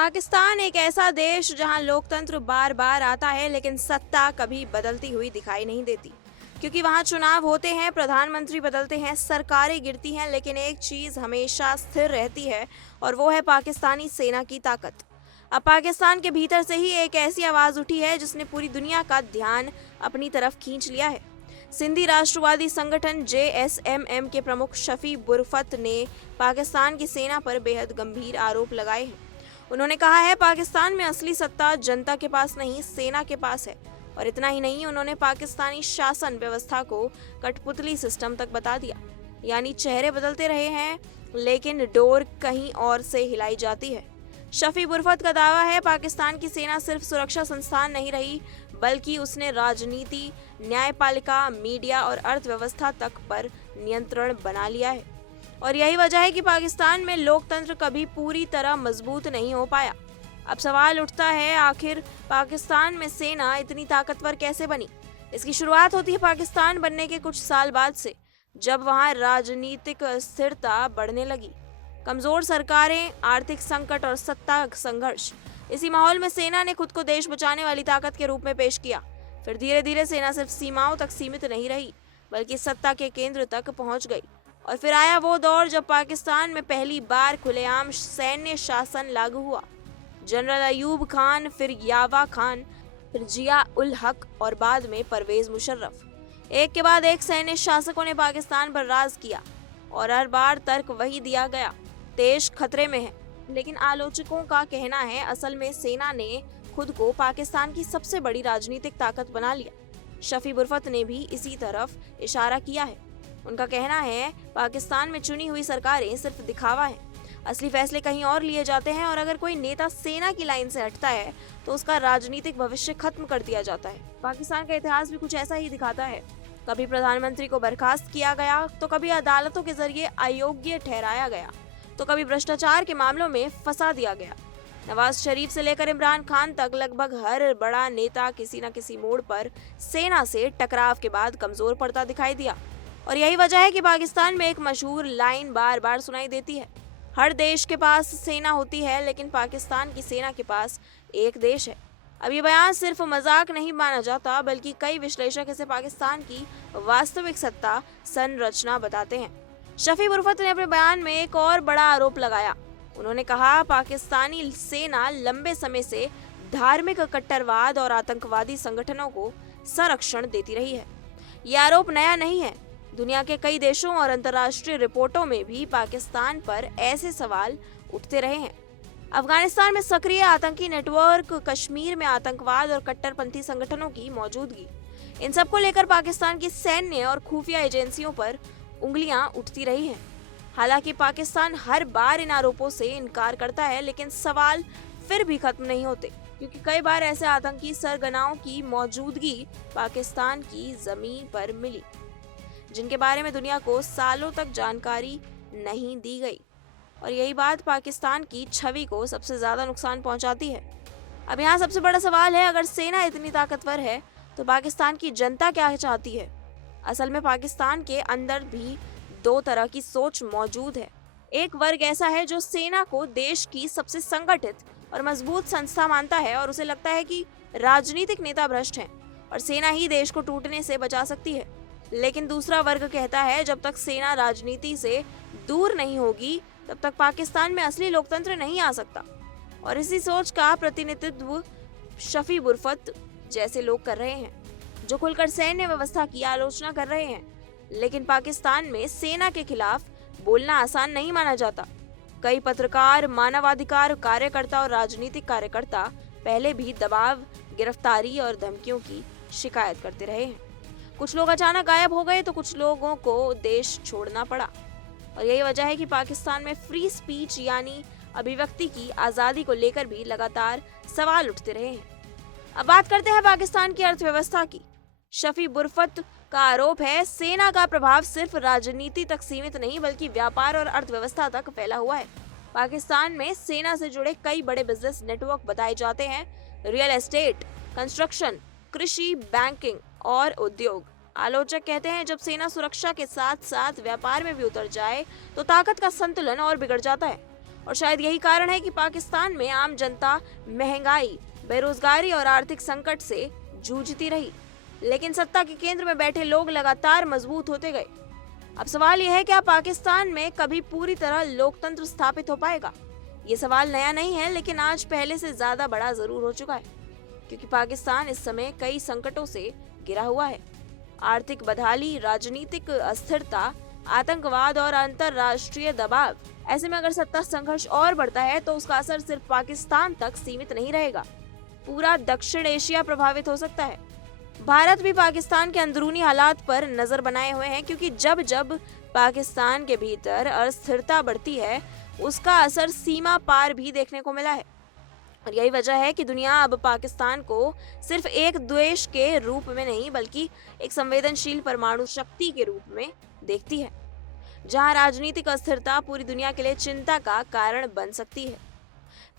पाकिस्तान एक ऐसा देश जहां लोकतंत्र बार बार आता है लेकिन सत्ता कभी बदलती हुई दिखाई नहीं देती। क्योंकि वहां चुनाव होते हैं, प्रधानमंत्री बदलते हैं, सरकारें गिरती हैं, लेकिन एक चीज हमेशा स्थिर रहती है और वो है पाकिस्तानी सेना की ताकत। अब पाकिस्तान के भीतर से ही एक ऐसी आवाज उठी है जिसने पूरी दुनिया का ध्यान अपनी तरफ खींच लिया है। सिंधी राष्ट्रवादी संगठन JSMM के प्रमुख शफी बुरफत ने पाकिस्तान की सेना पर बेहद गंभीर आरोप लगाए हैं। उन्होंने कहा है पाकिस्तान में असली सत्ता जनता के पास नहीं, सेना के पास है। और इतना ही नहीं, उन्होंने पाकिस्तानी शासन व्यवस्था को कठपुतली सिस्टम तक बता दिया। यानी चेहरे बदलते रहे हैं लेकिन डोर कहीं और से हिलाई जाती है। शफी बुरफत का दावा है पाकिस्तान की सेना सिर्फ सुरक्षा संस्थान नहीं रही, बल्कि उसने राजनीति, न्यायपालिका, मीडिया और अर्थव्यवस्था तक पर नियंत्रण बना लिया है। और यही वजह है कि पाकिस्तान में लोकतंत्र कभी पूरी तरह मजबूत नहीं हो पाया। अब सवाल उठता है, आखिर पाकिस्तान में सेना इतनी ताकतवर कैसे बनी? इसकी शुरुआत होती है पाकिस्तान बनने के कुछ साल बाद से, जब वहां राजनीतिक स्थिरता बढ़ने लगी। कमजोर सरकारें, आर्थिक संकट और सत्ता संघर्ष। इसी माहौल में सेना ने खुद को देश बचाने वाली ताकत के रूप में पेश किया। फिर धीरे धीरे सेना सिर्फ सीमाओं तक सीमित नहीं रही, बल्कि सत्ता के केंद्र तक पहुंच गई। और फिर आया वो दौर जब पाकिस्तान में पहली बार खुलेआम सैन्य शासन लागू हुआ। जनरल अयूब खान, फिर यावा खान, फिर जिया उल हक और बाद में परवेज मुशर्रफ। एक के बाद एक सैन्य शासकों ने पाकिस्तान पर राज किया और हर बार तर्क वही दिया गया, देश खतरे में है। लेकिन आलोचकों का कहना है असल में सेना ने खुद को पाकिस्तान की सबसे बड़ी राजनीतिक ताकत बना लिया। शफी बुरफत ने भी इसी तरफ इशारा किया है। उनका कहना है पाकिस्तान में चुनी हुई सरकारें सिर्फ दिखावा है, असली फैसले कहीं और लिए जाते हैं और अगर कोई नेता सेना की लाइन से हटता है तो उसका राजनीतिक भविष्य खत्म कर दिया जाता है। पाकिस्तान का इतिहास भी कुछ ऐसा ही दिखाता है। कभी प्रधानमंत्री को बर्खास्त किया गया, तो कभी अदालतों के जरिए अयोग्य ठहराया गया, तो कभी भ्रष्टाचार के मामलों में फंसा दिया गया। नवाज शरीफ से लेकर इमरान खान तक लगभग हर बड़ा नेता किसी न किसी मोड़ पर सेना से टकराव के बाद कमजोर पड़ता दिखाई दिया। और यही वजह है कि पाकिस्तान में एक मशहूर लाइन बार बार सुनाई देती है, हर देश के पास सेना होती है लेकिन पाकिस्तान की सेना के पास एक देश है। अब ये बयान सिर्फ मजाक नहीं माना जाता, बल्कि कई विश्लेषक इसे पाकिस्तान की वास्तविक सत्ता संरचना बताते हैं। शफी बुरफत ने अपने बयान में एक और बड़ा आरोप लगाया। उन्होंने कहा पाकिस्तानी सेना लंबे समय से धार्मिक कट्टरवाद और आतंकवादी संगठनों को संरक्षण देती रही है। ये आरोप नया नहीं है। दुनिया के कई देशों और अंतर्राष्ट्रीय रिपोर्टों में भी पाकिस्तान पर ऐसे सवाल उठते रहे हैं। अफगानिस्तान में सक्रिय आतंकी नेटवर्क, कश्मीर में आतंकवाद और कट्टरपंथी संगठनों की मौजूदगी, इन सबको लेकर पाकिस्तान की सैन्य और खुफिया एजेंसियों पर उंगलियां उठती रही हैं। हालांकि पाकिस्तान हर बार इन आरोपों से इनकार करता है, लेकिन सवाल फिर भी खत्म नहीं होते, क्योंकि कई बार ऐसे आतंकी सरगनाओं की मौजूदगी पाकिस्तान की जमीन पर मिली, जिनके बारे में दुनिया को सालों तक जानकारी नहीं दी गई। और यही बात पाकिस्तान की छवि को सबसे ज्यादा नुकसान पहुंचाती है। अब यहाँ सबसे बड़ा सवाल है, अगर सेना इतनी ताकतवर है तो पाकिस्तान की जनता क्या चाहती है? असल में पाकिस्तान के अंदर भी दो तरह की सोच मौजूद है। एक वर्ग ऐसा है जो सेना को देश की सबसे संगठित और मजबूत संस्था मानता है और उसे लगता है कि राजनीतिक नेता भ्रष्ट हैं और सेना ही देश को टूटने से बचा सकती है। लेकिन दूसरा वर्ग कहता है जब तक सेना राजनीति से दूर नहीं होगी तब तक पाकिस्तान में असली लोकतंत्र नहीं आ सकता। और इसी सोच का प्रतिनिधित्व शफी बुरफत जैसे लोग कर रहे हैं, जो खुलकर सैन्य व्यवस्था की आलोचना कर रहे हैं। लेकिन पाकिस्तान में सेना के खिलाफ बोलना आसान नहीं माना जाता। कई पत्रकार, मानवाधिकार कार्यकर्ता और राजनीतिक कार्यकर्ता पहले भी दबाव, गिरफ्तारी और धमकियों की शिकायत करते रहे हैं। कुछ लोग अचानक गायब हो गए तो कुछ लोगों को देश छोड़ना पड़ा। और यही वजह है कि पाकिस्तान में फ्री स्पीच यानी अभिव्यक्ति की आज़ादी को लेकर भी लगातार सवाल उठते रहे हैं। अब बात करते हैं पाकिस्तान की अर्थव्यवस्था की। शफी बुरफत का आरोप है सेना का प्रभाव सिर्फ राजनीति तक सीमित नहीं, बल्कि व्यापार और अर्थव्यवस्था तक फैला हुआ है। पाकिस्तान में सेना से जुड़े कई बड़े बिजनेस नेटवर्क बताए जाते हैं। रियल एस्टेट, कंस्ट्रक्शन, कृषि, बैंकिंग और उद्योग। आलोचक कहते हैं जब सेना सुरक्षा के साथ साथ व्यापार में भी उतर जाए तो ताकत का संतुलन और बिगड़ जाता है। और शायद यही कारण है कि पाकिस्तान में आम जनता महंगाई, बेरोजगारी और आर्थिक संकट से जूझती रही, लेकिन सत्ता के केंद्र में बैठे लोग लगातार मजबूत होते गए। अब सवाल यह है, क्या पाकिस्तान में कभी पूरी तरह लोकतंत्र स्थापित हो पाएगा? ये सवाल नया नहीं है, लेकिन आज पहले से ज्यादा बड़ा जरूर हो चुका है, क्योंकि पाकिस्तान इस समय कई संकटों से घिरा हुआ है। आर्थिक बदहाली, राजनीतिक अस्थिरता, आतंकवाद और अंतरराष्ट्रीय दबाव। ऐसे में अगर सत्ता संघर्ष और बढ़ता है तो उसका असर सिर्फ पाकिस्तान तक सीमित नहीं रहेगा, पूरा दक्षिण एशिया प्रभावित हो सकता है। भारत भी पाकिस्तान के अंदरूनी हालात पर नजर बनाए हुए हैं, क्योंकि जब जब पाकिस्तान के भीतर अस्थिरता बढ़ती है उसका असर सीमा पार भी देखने को मिला है। और यही वजह है कि दुनिया अब पाकिस्तान को सिर्फ एक देश के रूप में नहीं, बल्कि एक संवेदनशील परमाणु शक्ति के रूप में देखती है, जहां राजनीतिक अस्थिरता पूरी दुनिया के लिए चिंता का कारण बन सकती है।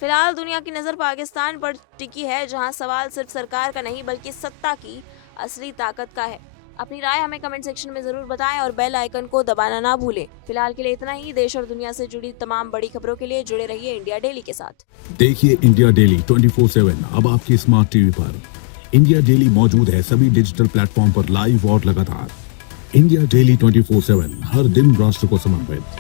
फिलहाल दुनिया की नजर पाकिस्तान पर टिकी है, जहां सवाल सिर्फ सरकार का नहीं बल्कि सत्ता की असली ताकत का है। अपनी राय हमें कमेंट सेक्शन में जरूर बताएं और बेल आइकन को दबाना ना भूलें। फिलहाल के लिए इतना ही। देश और दुनिया से जुड़ी तमाम बड़ी खबरों के लिए जुड़े रहिए इंडिया डेली के साथ। देखिए इंडिया डेली 24/7 अब आपकी स्मार्ट टीवी पर। इंडिया डेली मौजूद है सभी डिजिटल प्लेटफॉर्म पर लाइव और लगातार। इंडिया डेली 24/7 हर दिन राष्ट्र को समर्पित।